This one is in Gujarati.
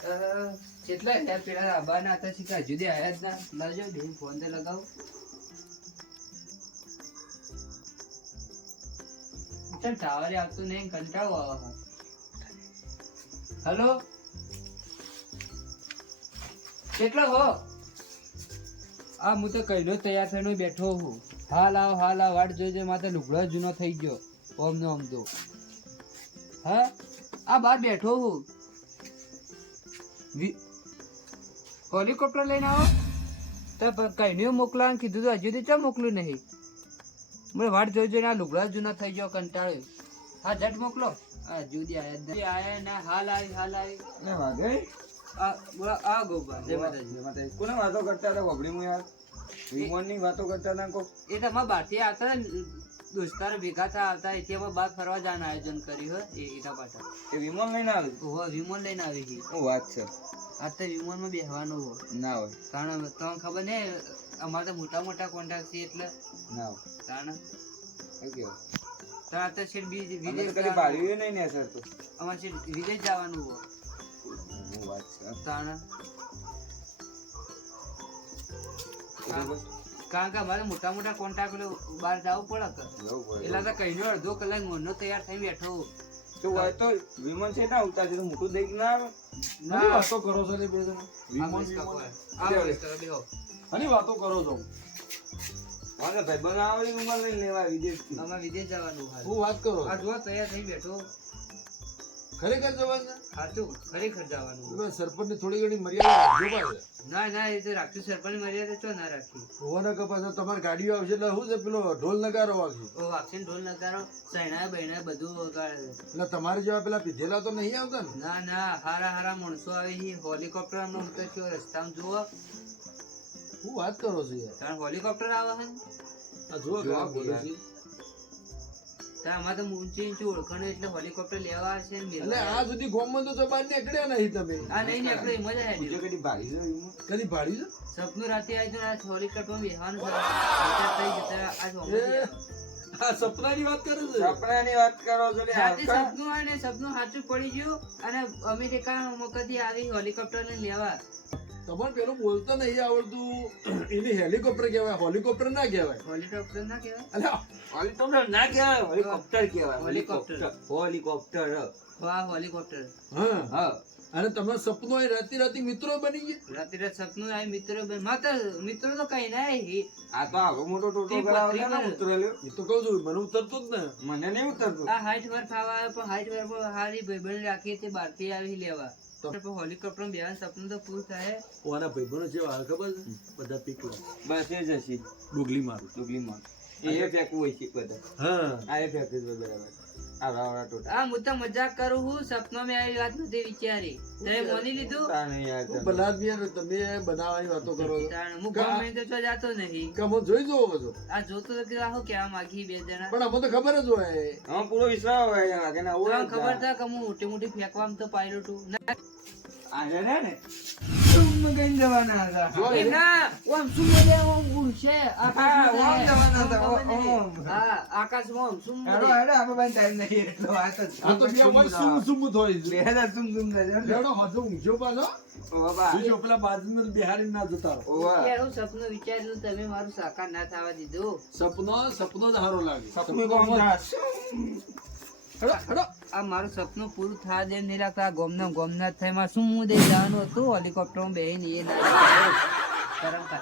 કેટલા યાર પેલા આબાના હતા શીખા? જુદી આયા જ ના? લાવજો હું ફોન તો લગાવું. ચાલ ટાવરે આવતું નહીં, કંટાળો આવે હલો? કેટલો હો? આ હું તો કઈનો તૈયાર થઈને બેઠો હું. હાલ આવ હાલ આવ, વાટ જોઈ માથે લુગડો જૂનો થઈ ગયો. ઓમ નો ઓમ તો હા? આ બહાર બેઠો હું. હેલિકોપ્ટર લઈને આવો. તો કઈને મોકલાવાનું કીધું તો હજુ ચા મોકલ્યું નહીં? મેં વાટ જોઈ જોઈને આ લુગડા જૂના થઈ ગયો કંટાળ્યો. હા ઝટ મોકલો. આ જુદી આયા આયા ના હાલ આવી હાલ આવી. ને વાગે? આ બોલા આ ગોબા જય માતાજી. જય માતાજી. કોને વાતો કરતા હતા ગોબડી હું યાર? વિમોનની વાતો કરતા હતા કો એ તમારા બહારથી આવતા ને, દોસ્તારો ભેગા થયા આવતા એથી અમે બહાર ફરવા જવાનું આયોજન કર્યું હો એ ઈટા પાટા એ વિમાન લઈને આવી હો વિમાન લઈને આવી ગઈ ઓ વાત છે. આ તો વિમાનમાં બેસવાનું હો ના હોય. કારણ તમને ખબર ને અમારે તો મોટા મોટા કોન્ટ્રાક્ટ છે એટલે. ના હોય. કારણ આ તો શેઠ બીજ વિદેશ કદી જવાનું. નહીં ને સર તો. અમારે શેઠ વિદેશ જવાનું હો શું વાત છે. કારણ. કારણ કે અમારે મોટા મોટા કોન્ટ્રાક્ટ બહાર જવું પડે. એટલે તો કહીનો અડધો કલાક મોનો તૈયાર થઈ બેઠો તો હોય તો વિમોન છે ના ઉતાર છે તો મોટું દઈ ના આવે? વાતો કરો છો બે જણા? વિમોન, વાતો કરો છો. મારે ભાઈ બનાવે વિમોન લઈને લેવા વિદેશ જવાનું હું વાત કરો. આ જો તૈયાર થઈ બેઠો ખરેખર જવાનું? સાચું ખરેખર જવાનું. સરપંચની થોડી ઘણી મર્યાદા રાખજો ના ના એ તો રાખ્યું સરપંચ મર્યાદા ચો ના રાખી હોવાના કે પાછા તમારી ગાડીઓ આવશે એટલે શું છે પેલો ઢોલ નગારો વાગશે ઓ વાગશે ઢોલ નગારો સૈણા બૈણા બધું વગાડે. એટલે તમારે જેવા પેલા પીધેલા તો નહીં આવતા ને? ના ના હારા હારા માણસો આવે છે. હોલિકોપ્ટર નો તો કયો રસ્તામાં જુઓ. હું વાત કરો છો યાર? હોલિકોપ્ટર આવે છે આ જુઓ બોલે છે. તો આમાં તો ઊંચી ઊંચી ઓળખાણ એટલે હેલિકોપ્ટર લેવા આવશે એટલે આ સુધી ગોમમાં તો બહાર નીકળ્યા નહીં તમે. આ નહીં ને આપણે મજા પૂછો આવી કદી ભાડી છે કદી ભાડી સપનું રાતે આવી તો આ હેલિકોપ્ટર બેહવાનું થઈ જતા આ સપનાની વાત કરે છે? સપનાની વાત કરો છો? સપનું સપનું સાચું પડી ગયું. અને અમેરિકા કદી આવી હેલિકોપ્ટર ને લેવા. તમારે પેલું બોલતા નહીં આવડતું. એને હેલિકોપ્ટર કહેવાય હોલિકોપ્ટર ના કહેવાય. હોલિકોપ્ટર ના કહેવાય? અલ્યા હેલિકોપ્ટર ના કહેવાય હોલિકોપ્ટર કહેવાય હોલિકોપ્ટર. હોલિકોપ્ટર. વાહ હેલિકોપ્ટર. હા. હા. અને તમે સપનું હોય રાતે રાતે મિત્રો બની ગયા? રાતે રાત સપનું આવી મિત્રો બે માતા મિત્રો તો કઈ ના આ તો આવો મોટો ટોટો કરાવે ને મિત્રો ઉતરેલો એ તો કહું છું મને ઉતરતું જ ને. મને નહીં ઉતરતું. આ હાઈટ વાર ખાવા પણ હાઈટ વાર પર હારી ભાઈબંધ રાખી તે બહારથી આવી લેવા. તો- હોલિકોપ્ટર બેવાનું સપનું તો પૂરું થાય. ઓના ભાઈબંધો જેવા આવે ખબર છે? બધા પીકલા બસ એ જ હશે. ડુગલી મારું. ડુગલી મારું. એ ફેંકવું હોય છે બધા. હા. આ એ ફેંકે બરાબર. આવડા આવડા ટોટા. આ હું તો મજાક કરું હું સપનો મેં આવી વાત નથી વિચારી. તમે મોની લીધું? તાણે યાર તમે. બનાવવાની વાતો કરો છો. હું ગમે તો છો જાતો નહીં. કે અમે જોઈ જોવો છો આ જોતો તો કે આહો કેવા માગી બે જણા. પણ અમને ખબર જ હોય. આમાં પૂરો વિશ્વાસ હોય ના ખબર ના. કે હું મોટી મોટી ફેંકવામાં તો હું ના. આજે ને સુમ ગઈ જવાના હતા. જો ના ઓમ શું બોલે ઓમ ઉડશે આકાશમાં ઓમ જવાના હતા, ઓમ. હા આકાશમાં ઓમ શું હેડો હેડો આપણે પાસે ટાઈમ નહીં એટલો આ તો આ તો બે હોય સુમ સુમ થોય બે સુમ સુમ થાય લેડો હજુ ઊંઘ્યો પાછો. બાબા. જોજો પેલા બાજુનો બિહારી ના જતા હું સપનું વિચાર્યું તમે મારું સાકાર ના થવા દીધું. સપનો સપનો જ સારો લાગે. સપનું કોમ હેડો હેડો. આ મારું સપનું પૂરું થવા દે નહીં લાગતા ગોમના ગોમના થાયમાં શું હું દઈ જવાનું હતું? હેલિકોપ્ટરમાં બેહીને એ ના